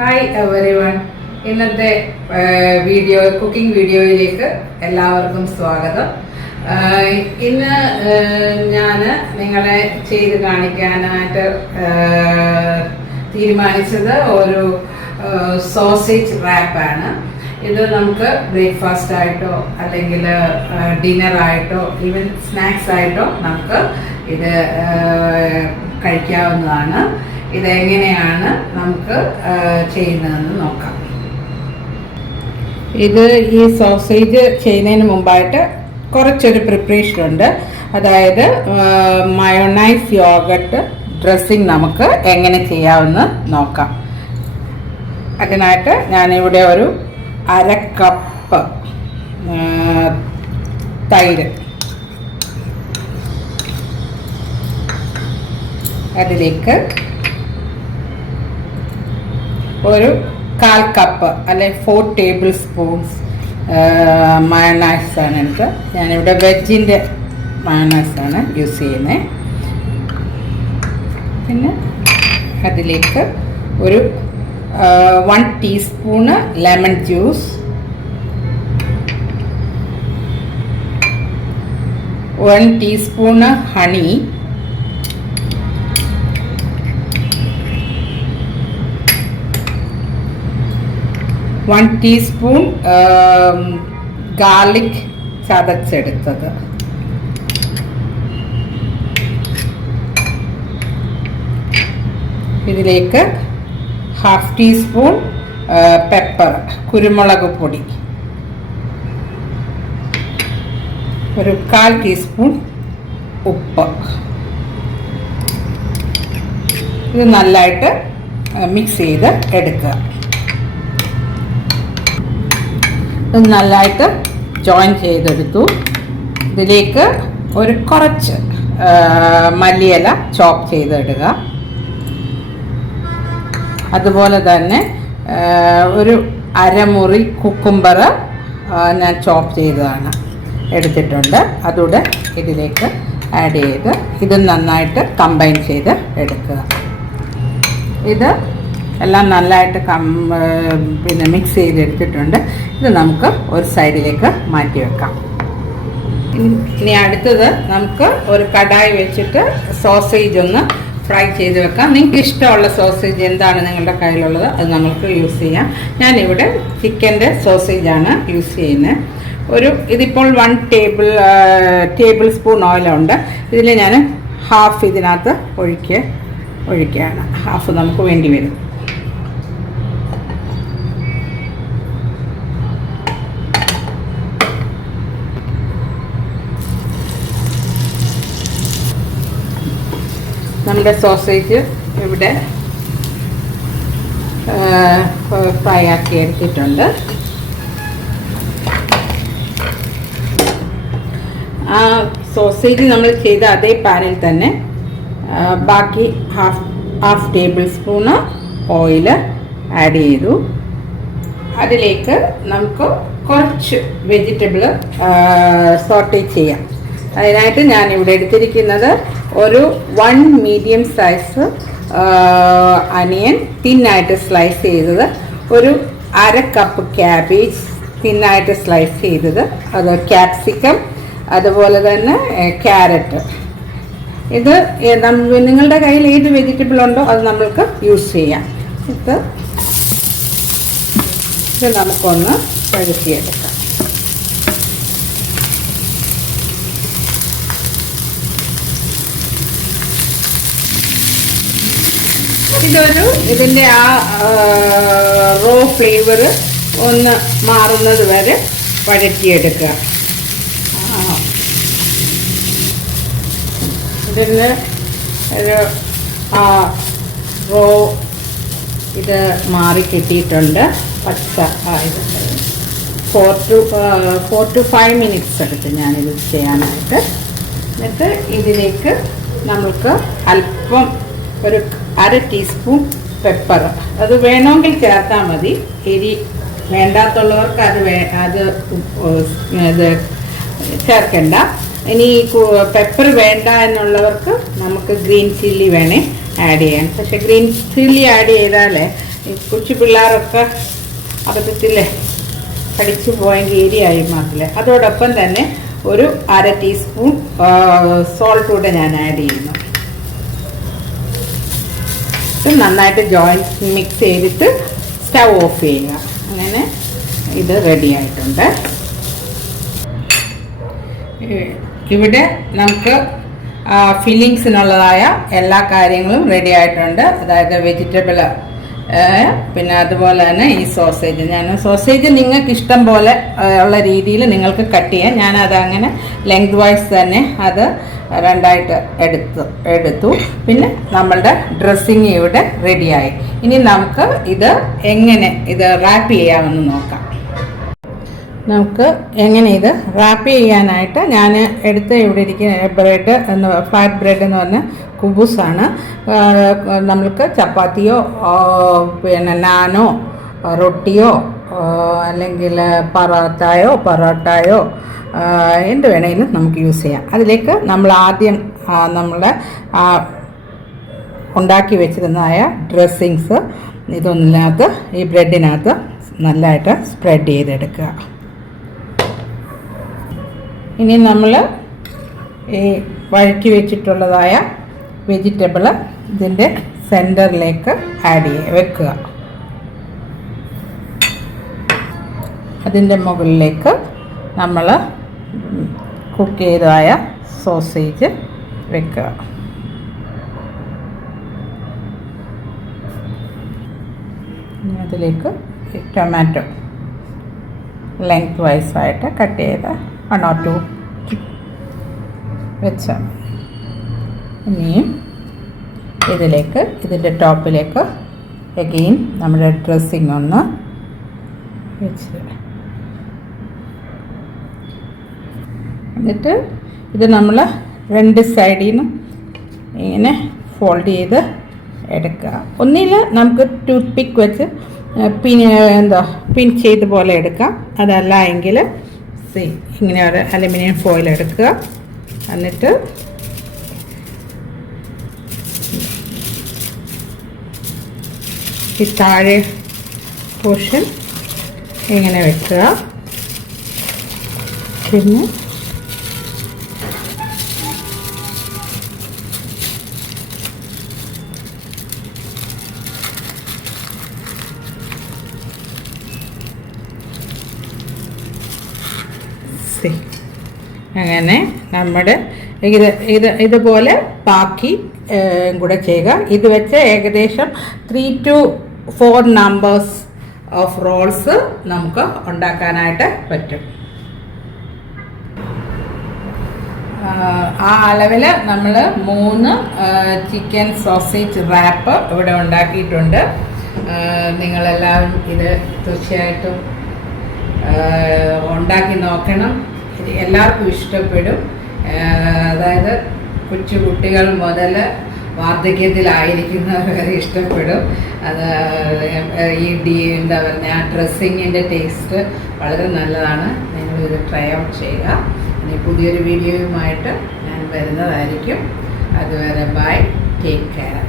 Hi everyone. ഇന്നത്തെ cooking വീഡിയോയിലേക്ക് എല്ലാവർക്കും സ്വാഗതം. ഇന്ന് ഞാൻ നിങ്ങളെ ചെയ്ത് കാണിക്കാനായിട്ട് തീരുമാനിച്ചത് ഒരു സോസേജ് റാപ്പാണ്. ഇത് നമുക്ക് ബ്രേക്ക്ഫാസ്റ്റ് ആയിട്ടോ അല്ലെങ്കിൽ ഡിന്നറായിട്ടോ ഈവൻ സ്നാക്സ് ആയിട്ടോ നമുക്ക് ഇത് കഴിക്കാവുന്നതാണ്. ഇതെങ്ങനെയാണ് നമുക്ക് ചെയ്യുന്നതെന്ന് നോക്കാം. ഇത് ഈ സോസേജ് ചെയ്യുന്നതിന് മുമ്പായിട്ട് കുറച്ചൊരു പ്രിപ്പറേഷൻ ഉണ്ട്. അതായത് മയോണൈസ് യോഗട്ട് ഡ്രസ്സിങ് നമുക്ക് എങ്ങനെ ചെയ്യാമെന്ന് നോക്കാം. അതിനായിട്ട് ഞാനിവിടെ ഒരു 1/2 കപ്പ് തൈര്, അതിലേക്ക് ഒരു 1/4 കപ്പ് അല്ലെ 4 ടേബിൾ സ്പൂൺസ് മയോണൈസാണ് എനിക്ക്. ഞാനിവിടെ വെജിൻ്റെ മയോണൈസാണ് യൂസ് ചെയ്യുന്നത്. പിന്നെ അതിലേക്ക് ഒരു 1 teaspoon lemon juice, 1 teaspoon honey, 1 teaspoon garlic ചതച്ചെടുത്തത്, ഇതിലേക്ക് 1/2 ടീസ്പൂൺ പെപ്പർ കുരുമുളക് പൊടി, ഒരു 1/4 ടീസ്പൂൺ ഉപ്പ്. ഇത് നല്ലതായിട്ട് മിക്സ് ചെയ്ത് എടുക്കുക. ഇത് നല്ലതായിട്ട് ജോയിൻ ചെയ്തെടുത്തു. ഇതിലേക്ക് ഒരു കുറച്ച് മല്ലിയില ചോപ്പ് ചെയ്തിടുക. അതുപോലെ തന്നെ ഒരു അരമുറി കുക്കുംബർ ഞാൻ ചോപ്പ് ചെയ്തതാണ് എടുത്തിട്ടുണ്ട്. അതുകൂടെ ഇതിലേക്ക് ആഡ് ചെയ്ത് ഇത് നന്നായിട്ട് കമ്പൈൻ ചെയ്ത് എടുക്കുക. ഇത് എല്ലാം നല്ലതായിട്ട് പിന്നെ മിക്സ് ചെയ്തെടുത്തിട്ടുണ്ട്. ഇത് നമുക്ക് ഒരു സൈഡിലേക്ക് മാറ്റി വെക്കാം. ഇനി അടുത്തത് നമുക്ക് ഒരു കടായി വെച്ചിട്ട് സോസേജ് ഒന്ന് ഫ്രൈ ചെയ്ത് വെക്കാം. നിങ്ങൾക്ക് ഇഷ്ടമുള്ള സോസേജ് എന്താണ് നിങ്ങളുടെ കയ്യിലുള്ളത് അത് നമുക്ക് യൂസ് ചെയ്യാം. ഞാനിവിടെ ചിക്കൻ്റെ സോസേജാണ് യൂസ് ചെയ്യുന്നത്. ഇതിപ്പോൾ 1 ടേബിൾ സ്പൂൺ ഓയിലുണ്ട്. ഇതിൽ ഞാൻ ഹാഫ് ഇതിനകത്ത് ഒഴിക്കുകയാണ്. ഹാഫ് നമുക്ക് വേണ്ടി വരും. നമ്മുടെ സോസേജ് ഇവിടെ ഫ്രൈ ആക്കി എടുത്തിട്ടുണ്ട്. ആ സോസേജ് നമ്മൾ ചെയ്ത അതേ പാനിൽ തന്നെ ബാക്കി half table spoon oil add ചെയ്തു. അതിലേക്ക് നമുക്ക് കുറച്ച് വെജിറ്റബിൾ സോട്ടേ ചെയ്യാം. അതിനായിട്ട് ഞാനിവിടെ എടുത്തിരിക്കുന്നത് ഒരു 1 മീഡിയം സൈസ് അനിയൻ തിന്നായിട്ട് സ്ലൈസ് ചെയ്തത്, ഒരു 1/2 കപ്പ് ക്യാബേജ് തിന്നായിട്ട് സ്ലൈസ് ചെയ്തത്, അത് ക്യാപ്സിക്കം, അതുപോലെ തന്നെ ക്യാരറ്റ്. ഇത് നിങ്ങളുടെ കയ്യിൽ ഏത് വെജിറ്റബിൾ ഉണ്ടോ അത് നമ്മൾക്ക് യൂസ് ചെയ്യാം. ഇത് നമുക്കൊന്ന് കഴുകിയെടുക്കാം. ഇതിൻ്റെ ആ റോ ഫ്ലേവർ ഒന്ന് മാറുന്നത് വരെ വഴറ്റിയെടുക്കുക. ഇതിന് ഒരു റോ ഇത് മാറി കിട്ടിയിട്ടുണ്ട്. പച്ച ആയതുണ്ട്. 4 to 5 മിനിറ്റ്സ് എടുത്ത് ഞാനിത് ചെയ്യാനായിട്ട്. എന്നിട്ട് ഇതിലേക്ക് നമുക്ക് അല്പം ഒരു 1/2 ടീസ്പൂൺ പെപ്പർ, അത് വേണമെങ്കിൽ ചേർത്താൽ മതി. എരി വേണ്ടാത്തുള്ളവർക്ക് അത് ചേർക്കണ്ട. ഇനി പെപ്പർ വേണ്ട എന്നുള്ളവർക്ക് നമുക്ക് ഗ്രീൻ ചില്ലി വേണേ ആഡ് ചെയ്യാം. പക്ഷെ ഗ്രീൻ ചില്ലി ആഡ് ചെയ്താൽ ഈ കൊച്ചു പിള്ളേരൊക്കെ അബദ്ധത്തില്ലേ കടിച്ചു പോയെങ്കിൽ ഏരിയായി മാറ്റില്ല. അതോടൊപ്പം തന്നെ ഒരു 1/2 ടീസ്പൂൺ സോൾട്ട് കൂടെ ഞാൻ ആഡ് ചെയ്യുന്നു. ഇത് നന്നായിട്ട് മിക്സ് ചെയ്തിട്ട് സ്റ്റവ് ഓഫ് ചെയ്യുക. അങ്ങനെ ഇത് റെഡി ആയിട്ടുണ്ട്. ഇവിടെ നമുക്ക് ഫില്ലിങ്സിനുള്ളതായ എല്ലാ കാര്യങ്ങളും റെഡി ആയിട്ടുണ്ട്. അതായത് വെജിറ്റബിൾ, പിന്നെ അതുപോലെ തന്നെ ഈ സോസേജ് നിങ്ങൾക്ക് ഇഷ്ടം പോലെ ഉള്ള രീതിയിൽ നിങ്ങൾക്ക് കട്ട് ചെയ്യാം. ഞാനത് അങ്ങനെ ലെങ്ത് വൈസ് തന്നെ അത് 2ആയിട്ട് എടുത്തു. പിന്നെ നമ്മളുടെ ഡ്രസ്സിങ് ഇവിടെ റെഡിയായി. ഇനി നമുക്ക് എങ്ങനെ ഇത് റാപ്പ് ചെയ്യാമെന്ന് നോക്കാം. നമുക്ക് എങ്ങനെ ഇത് റാപ്പ് ചെയ്യാനായിട്ട് ഞാൻ ഇവിടെ ഇരിക്കുന്ന ബ്രെഡ് ഫ്ലാറ്റ് ബ്രെഡ് എന്ന് പറഞ്ഞ കുബൂസാണ്. നമ്മൾക്ക് ചപ്പാത്തിയോ പിന്നെ നാനോ റൊട്ടിയോ അല്ലെങ്കിൽ പൊറോട്ടയോ എന്ത് വേണമെങ്കിലും നമുക്ക് യൂസ് ചെയ്യാം. അതിലേക്ക് നമ്മൾ ആദ്യം നമ്മളെ ഉണ്ടാക്കി വെച്ചിരുന്നതായ ഡ്രസ്സിങ്സ് ഇതൊന്നിനകത്ത് ഈ ബ്രെഡിനകത്ത് നല്ലതായിട്ട് സ്പ്രെഡ് ചെയ്തെടുക്കുക. ഇനി നമ്മൾ ഈ വഴറ്റി വെച്ചിട്ടുള്ളതായ വെജിറ്റബിൾ ഇതിൻ്റെ സെൻറ്ററിലേക്ക് വെക്കുക. അതിൻ്റെ മുകളിലേക്ക് നമ്മൾ കുക്ക് ചെയ്തതായ സോസേജ് വെക്കുക. അതിലേക്ക് ടൊമാറ്റോ ലെങ്ത് വൈസായിട്ട് കട്ട് ചെയ്ത് 1 or 2 വെച്ചാൽ ഇനിയും ഇതിൻ്റെ ടോപ്പിലേക്ക് അഗെയിൻ നമ്മുടെ ഡ്രസ്സിങ് ഒന്ന് വെച്ച് എന്നിട്ട് ഇത് നമ്മൾ 2 സൈഡിൽ നിന്നും ഇങ്ങനെ ഫോൾഡ് ചെയ്ത് എടുക്കുക. ഒന്നിൽ നമുക്ക് ടൂത്ത് പിക്ക് വെച്ച് പിൻ ചെയ്ത് പോലെ എടുക്കാം. അതല്ല എങ്കിൽ ഇങ്ങനെ ഒരു അലുമിനിയം ഫോയിൽ എടുക്കുക. എന്നിട്ട് ഈ താഴെ പോർഷൻ ഇങ്ങനെ വെക്കുക. പിന്നെ അങ്ങനെ നമ്മുടെ ഇതുപോലെ ബാക്കി കൂടെ ചെയ്യുക. ഇത് വെച്ച് ഏകദേശം 3 to 4 നമ്പേഴ്സ് ഓഫ് റോൾസ് നമുക്ക് ഉണ്ടാക്കാനായിട്ട് പറ്റും. ആ അളവിൽ നമ്മൾ 3 ചിക്കൻ സോസേജ് റാപ്പ് ഇവിടെ ഉണ്ടാക്കിയിട്ടുണ്ട്. നിങ്ങളെല്ലാവരും ഇത് തീർച്ചയായിട്ടും ഉണ്ടാക്കി നോക്കണം. എല്ലാവർക്കും ഇഷ്ടപ്പെടും. അതായത് കൊച്ചു കുട്ടികൾ മുതൽ വാർദ്ധക്യത്തിലായിരിക്കുന്നവർ വരെ ഇഷ്ടപ്പെടും. അത് എന്താ പറയുക, ഡ്രസ്സിങ്ങിൻ്റെ ടേസ്റ്റ് വളരെ നല്ലതാണ്. നിങ്ങളിത് ട്രൈ ഔട്ട് ചെയ്യുക. ഇനി പുതിയൊരു വീഡിയോയുമായിട്ട് ഞാൻ വരുന്നതായിരിക്കും. അതുവരെ ബൈ, ടേക്ക് കെയർ.